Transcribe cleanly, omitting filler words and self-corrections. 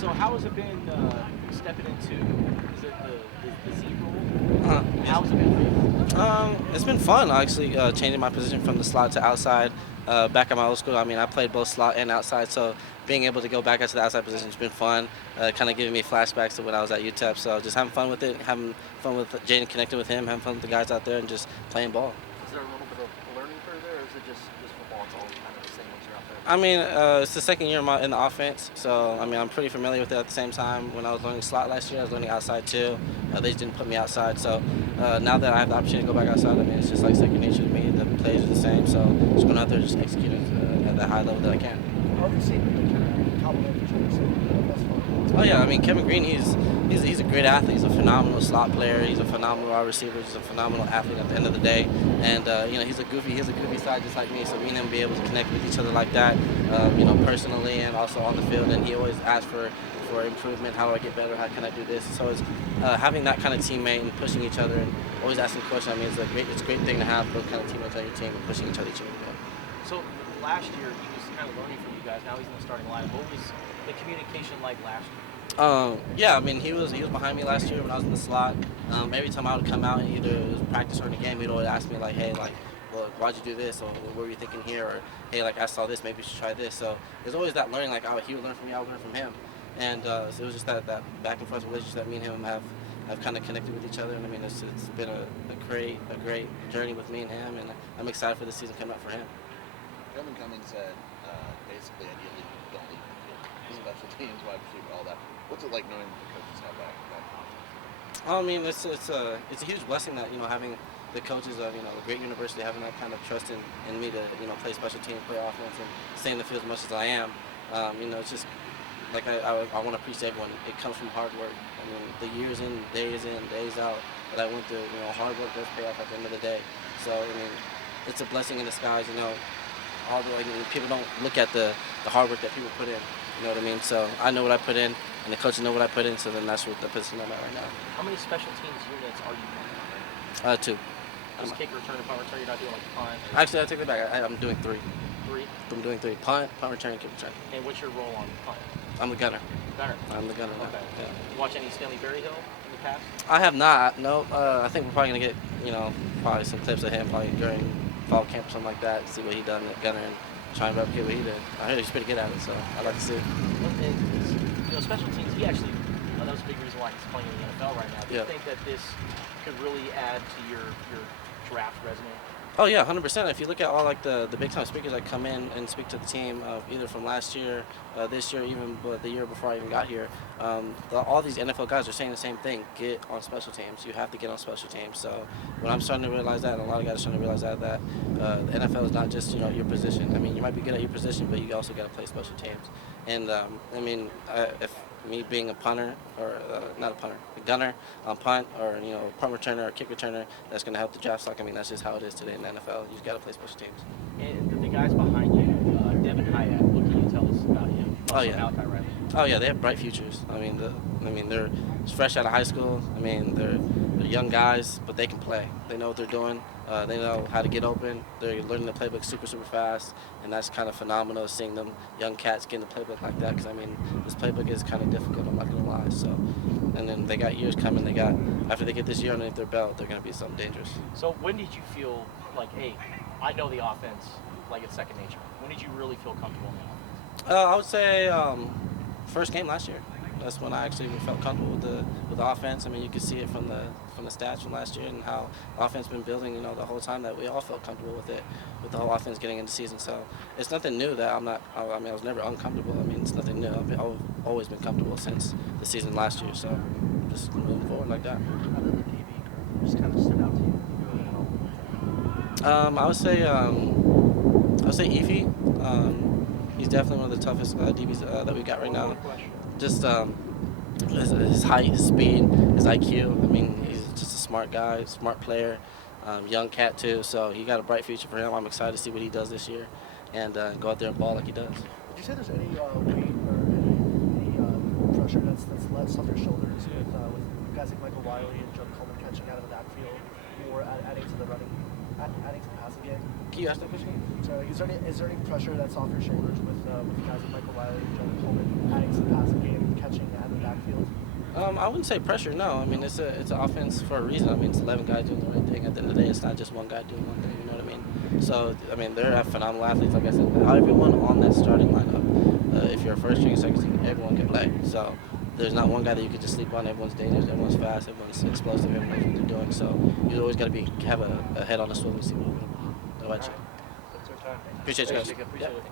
So how has it been stepping into is it the Z role? How has it been for you? It's been fun actually changing my position from the slot to outside. Back at my old school, I mean, I played both slot and outside, so being able to go back out to the outside position has been fun. Kind of giving me flashbacks to when I was at UTEP. So just having fun with it, having fun with Jaden, connecting with him, having fun with the guys out there, and just playing ball. Is there a little bit of a learning curve there, or is it just football? It's all kind of the same once you're out there. I mean, it's the second year in the offense, so I mean, I'm pretty familiar with it. At the same time, when I was learning slot last year, I was learning outside too. They just didn't put me outside, so now that I have the opportunity to go back outside, I mean, it's just like second nature to me. The plays are the same, so just going out there, just executing at the high level that I can. How have you seen them kind of complement each other so thus far? Oh yeah, I mean Kevin Green, he's a great athlete. He's a phenomenal slot player. He's a phenomenal wide receiver. He's a phenomenal athlete at the end of the day. And he's a goofy. He has a goofy side just like me. So me and him be able to connect with each other like that, personally and also on the field. And he always asks for improvement. How do I get better? How can I do this? So it's having that kind of teammate and pushing each other and always asking questions. I mean, it's a great thing to have those kind of teammates on your team and pushing each other. So last year he was kind of learning from you guys. Now he's in the starting lineup. What was the communication like last year? Yeah, I mean he was behind me last year when I was in the slot. Every time I would come out, either it was practice or in the game, he'd always ask me like, hey, like, well, why'd you do this, or what were you thinking here, or hey, like I saw this, maybe you should try this. So there's always that learning, like he would learn from me, I would learn from him, and so it was just that back and forth relationship that me and him have kind of connected with each other, and I mean it's been a great journey with me and him, and I'm excited for the season coming up for him. Kevin Cummings said, basically, ideally, don't leave the field. Special teams, wide receiver, all that. What's it like knowing the coaches have that confidence? I mean, it's a huge blessing that having the coaches of a great university having that kind of trust in me to play special teams, play offense, and stay in the field as much as I am. It's just like I want to preach to everyone. It comes from hard work. I mean, the years in, days out that I went through. Hard work does pay off at the end of the day. So I mean, it's a blessing in disguise. Although people don't look at the hard work that people put in. You know what I mean? So I know what I put in, and the coaches know what I put in. So then that's what the position I'm at right now. How many special teams units are you playing? Two. Just kick return and punt return. You're not doing like punt. Actually, I take it back. I'm doing three. Three. I'm doing three. Punt return, kick return. And what's your role on punt? I'm the gunner. Gunner. I'm the gunner now. Okay. Yeah. Watch any Stanley Berryhill in the past? I have not. No. I think we're probably gonna get probably some clips of him probably during fall camp or something like that. See what he done at gunner and try and replicate what he did. I heard he's pretty good at it, so I'd like to see it. Special teams. He actually that was a big reason why he's playing in the NFL right now. Do you think that this could really add to your draft resume? Oh yeah, 100%. If you look at all like the big time speakers that come in and speak to the team, either from last year, this year, even the year before I even got here, all these NFL guys are saying the same thing: get on special teams. You have to get on special teams. So when I'm starting to realize that, and a lot of guys are starting to realize that the NFL is not just your position. I mean, you might be good at your position, but you also got to play special teams. And if me being a punter or not a punter, a gunner on punt or punt returner or kick returner, that's going to help the draft stock. I mean, that's just how it is today in the NFL. You got to play special teams. And the guys behind you, Devin Hyatt, what can you tell us about him? Oh yeah. Malachi Riley. Oh yeah, they have bright futures. I mean, they're fresh out of high school. I mean, they're young guys, but they can play. They know what they're doing. They know how to get open. They're learning the playbook super fast, and that's kind of phenomenal seeing them young cats get in the playbook like that. Because I mean, this playbook is kind of difficult. I'm not gonna lie. So, and then they got years coming. After they get this year underneath their belt, they're gonna be something dangerous. So when did you feel like, hey, I know the offense like it's second nature? When did you really feel comfortable in the offense? I would say first game last year. That's when I actually felt comfortable with the offense. I mean, you could see it from the stats from last year and how the offense been building. The whole time that we all felt comfortable with it, with the whole offense getting into season. So it's nothing new that I'm not. I mean, I was never uncomfortable. I mean, it's nothing new. I've always been comfortable since the season last year. So just moving forward like that. How did the DB group just kind of stood out to you? I would say Efi. He's definitely one of the toughest DBs that we got right now. Just his height, his speed, his IQ. I mean, he's just a smart guy, smart player, young cat too. So he got a bright future for him. I'm excited to see what he does this year, and go out there and ball like he does. Would you say there's any weight or any pressure that's less on their shoulders with guys like Michael Wiley and John Coleman catching out of the backfield or adding to the running? adding some passing game? Can you ask that question? So is there any pressure that's off your shoulders with guys like Michael Riley, Jonah Coleman, adding some passing game, catching out of the backfield? I wouldn't say pressure. No, I mean it's an offense for a reason. I mean it's 11 guys doing the right thing. At the end of the day, it's not just one guy doing one thing. You know what I mean? So I mean they're phenomenal athletes. Like I said, everyone on that starting lineup, if you're a first string, second string, everyone can play. So there's not one guy that you could just sleep on. Everyone's dangerous. Everyone's fast. Everyone's explosive. Everyone knows what they're doing. So you always got to have a head on a swivel to see what you're doing. How about you? That's our time. Appreciate you guys. Appreciate it.